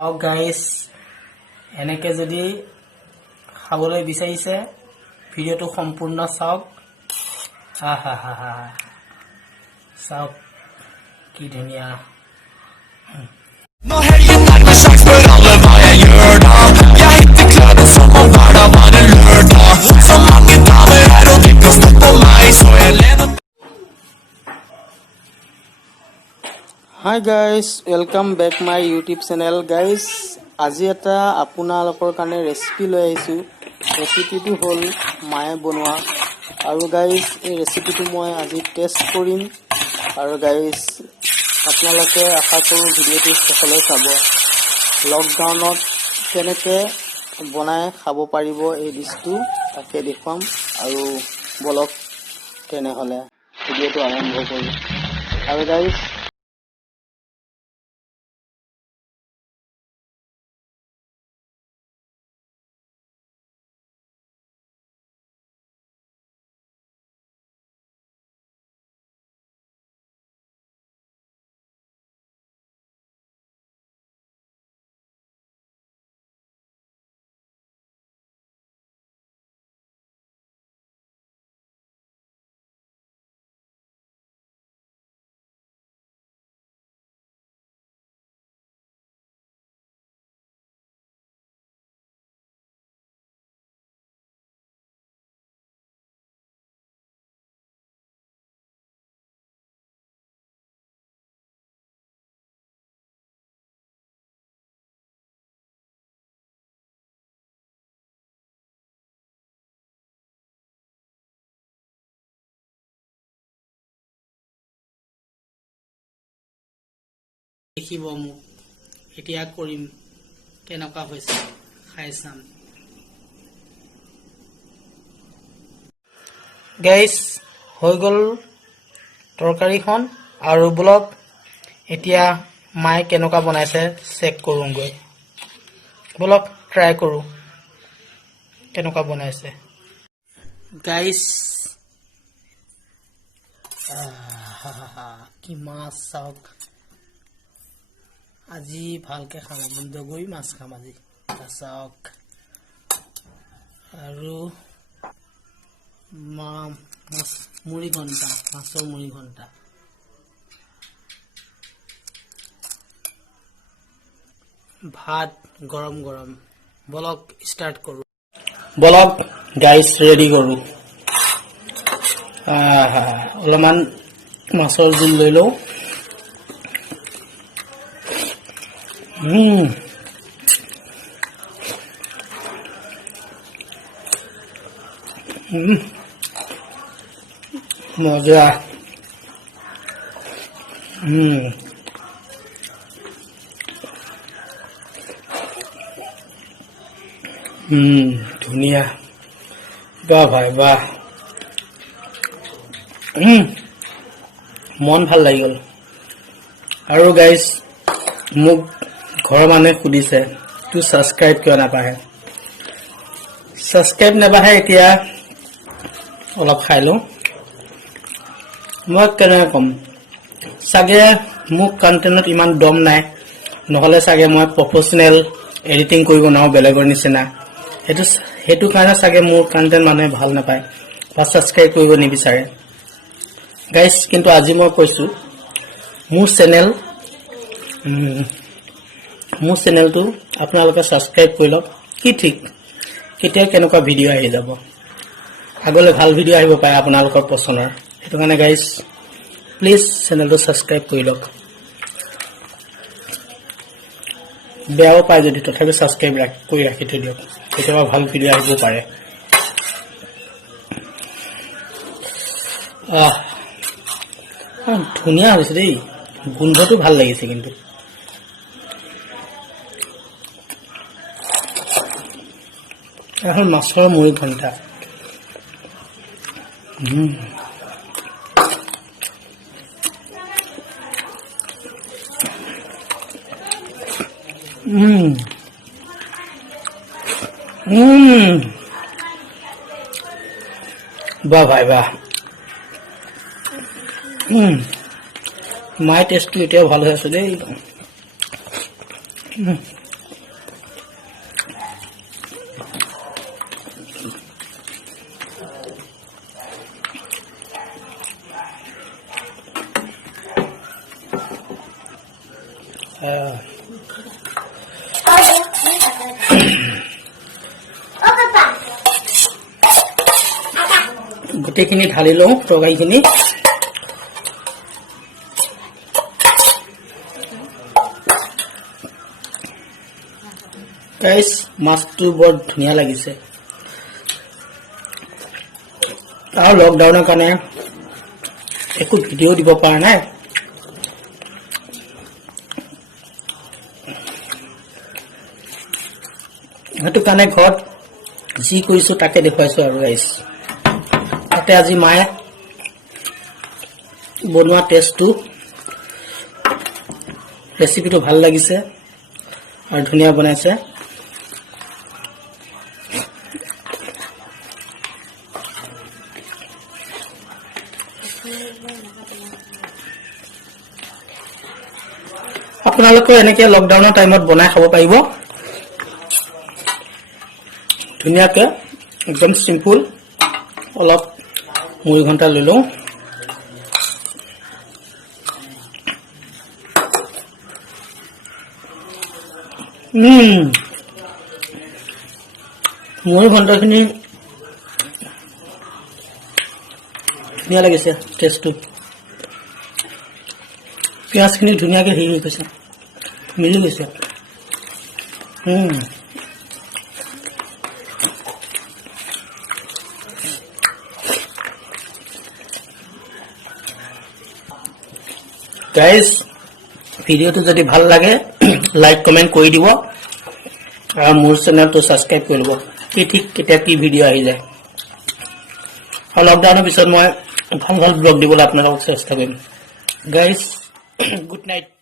আৰু গাইস এনেকে যদি খাবলৈ বিচাৰিছে ভিডিওটো সম্পূৰ্ণ চাওক। হা হা হা হা চাওক কি ধুনীয়া। Hi guys, welcome back my YouTube channel guys. আজি এটা আপোনালোকৰ কাৰণে ৰেচিপি লৈ আহিছো। ৰেচিপিটো হ'ল মায়ে বনোৱা আৰু গাইস এই ৰেচিপিটো মই আজি টেষ্ট কৰিম আৰু গাইস আপোনালোকে আশা কৰো ভিডিওটো শেষলৈ চাব। লকডাউনত কেনেকে বনাই খাব পাৰিব এই ডিশটো তাকে দেখুৱাম আৰু বলক তেনেহলে ভিডিওটো আৰম্ভ কৰো। আৰু গাইস দেখিব মোক এতিয়া কৰিম কেনেকুৱা হৈছে খাই চাম। গাইস হৈ গ'ল তৰকাৰীখন আৰু ব্লগ এতিয়া মায়ে কেনেকুৱা বনাইছে চেক কৰোঁগৈ। ব্লগ ট্ৰাই কৰো কেনেকুৱা বনাইছে। গাইস কি মাছ চাওক। আজি ভালকে খাম বন্ধগৈ মাছ খাম আজি চাওক আৰু মুড়ি ঘণ্টা মাছৰ মুড়ি ঘণ্টা ভাত গৰম গৰম। বলক ষ্টাৰ্ট কৰো। বলক গাইস ৰেডি কৰো। অলপমান মাছৰ জোল লৈ লওঁ। মজা। ধুনীয়া বাহ ভাই বাহ। মন ভাল লাগি গ'ল। আৰু গাইস মোক ঘৰৰ মানুহে সুধিছে তোৰ সাবস্ক্ৰাইব কিয় নাবাঢ়ে। সাবস্ক্ৰাইব নাবাঢ়ে এতিয়া অলপ খাই লওঁ। মই কেনেকৈ ক'ম চাগে মোক কণ্টেণ্টত ইমান দম নাই নহ'লে চাগে মই প্ৰফেশ্যনেল এডিটিং কৰিব নোৱাৰো বেলেগৰ নিচিনা। সেইটো কাৰণে চাগে মোৰ কণ্টেণ্ট মানুহে ভাল নাপায় বা সাবস্ক্ৰাইব কৰিব নিবিচাৰে গাইস। কিন্তু আজি মই কৈছো মোৰ চেনেলটো আপোনালোকে সাবস্ক্ৰাইব কৰি লওক। কি ঠিক কেতিয়া কেনেকুৱা ভিডিঅ' আহি যাব আগলৈ ভাল ভিডিঅ' আহিব পাৰে আপোনালোকৰ পছন্দৰ। সেইটো কাৰণে গাইস প্লিজ চেনেলটো সাবস্ক্ৰাইব কৰি লওক। বেয়াও পায় যদি তথাপি সাবস্ক্ৰাইব কৰি ৰাখি থৈ দিয়ক কেতিয়াবা ভাল ভিডিঅ' আহিব পাৰে। ধুনীয়া হৈছে দেই গোন্ধটো ভাল লাগিছে কিন্তু। এখন মাছৰ মুড়ি ঘণ্টা বাহ ভাই বাহ। মাই টেষ্টটো এতিয়া ভাল হৈ আছে দেই। গোটেইখিনি ঢালি লওঁ তৰকাৰীখিনি। গাইস মাছটো বৰ ধুনীয়া লাগিছে আৰু লকডাউনৰ কাৰণে একো ভিডিঅ' দিব পৰা নাই। সেইটো কাৰণে ঘৰত যি কৰিছো তাকে দেখুৱাইছো আৰু গাইস। তাতে আজি মায়ে বনোৱা টেষ্টটো ৰেচিপিটো ভাল লাগিছে আৰু ধুনীয়া বনাইছে। আপোনালোকে এনেকে লকডাউনৰ টাইমত বনাই খাব পাৰিব ধুনীয়াকে, একদম সিম্পল। অলপ মুড়ি ঘন্টা লৈ লওঁ। মুড়ি ঘন্টাখিনি ধুনীয়া লাগিছে টেষ্টটো। পিঁয়াজখিনি ধুনীয়াকে হেৰি হৈ গৈছে, মিলি গৈছে। গাইজ ভিডিঅ'টো যদি ভাল লাগে লাইক কমেণ্ট কৰি দিব আৰু মোৰ চেনেলটো ছাবস্ক্ৰাইব কৰি ল'ব। ঠিক কেতিয়া কি ভিডিঅ' আহি যায়। আৰু লকডাউনৰ পিছত মই ভাল ভাল ব্লগ দিবলৈ আপোনালোকক চেষ্টা কৰিম। Guys good night.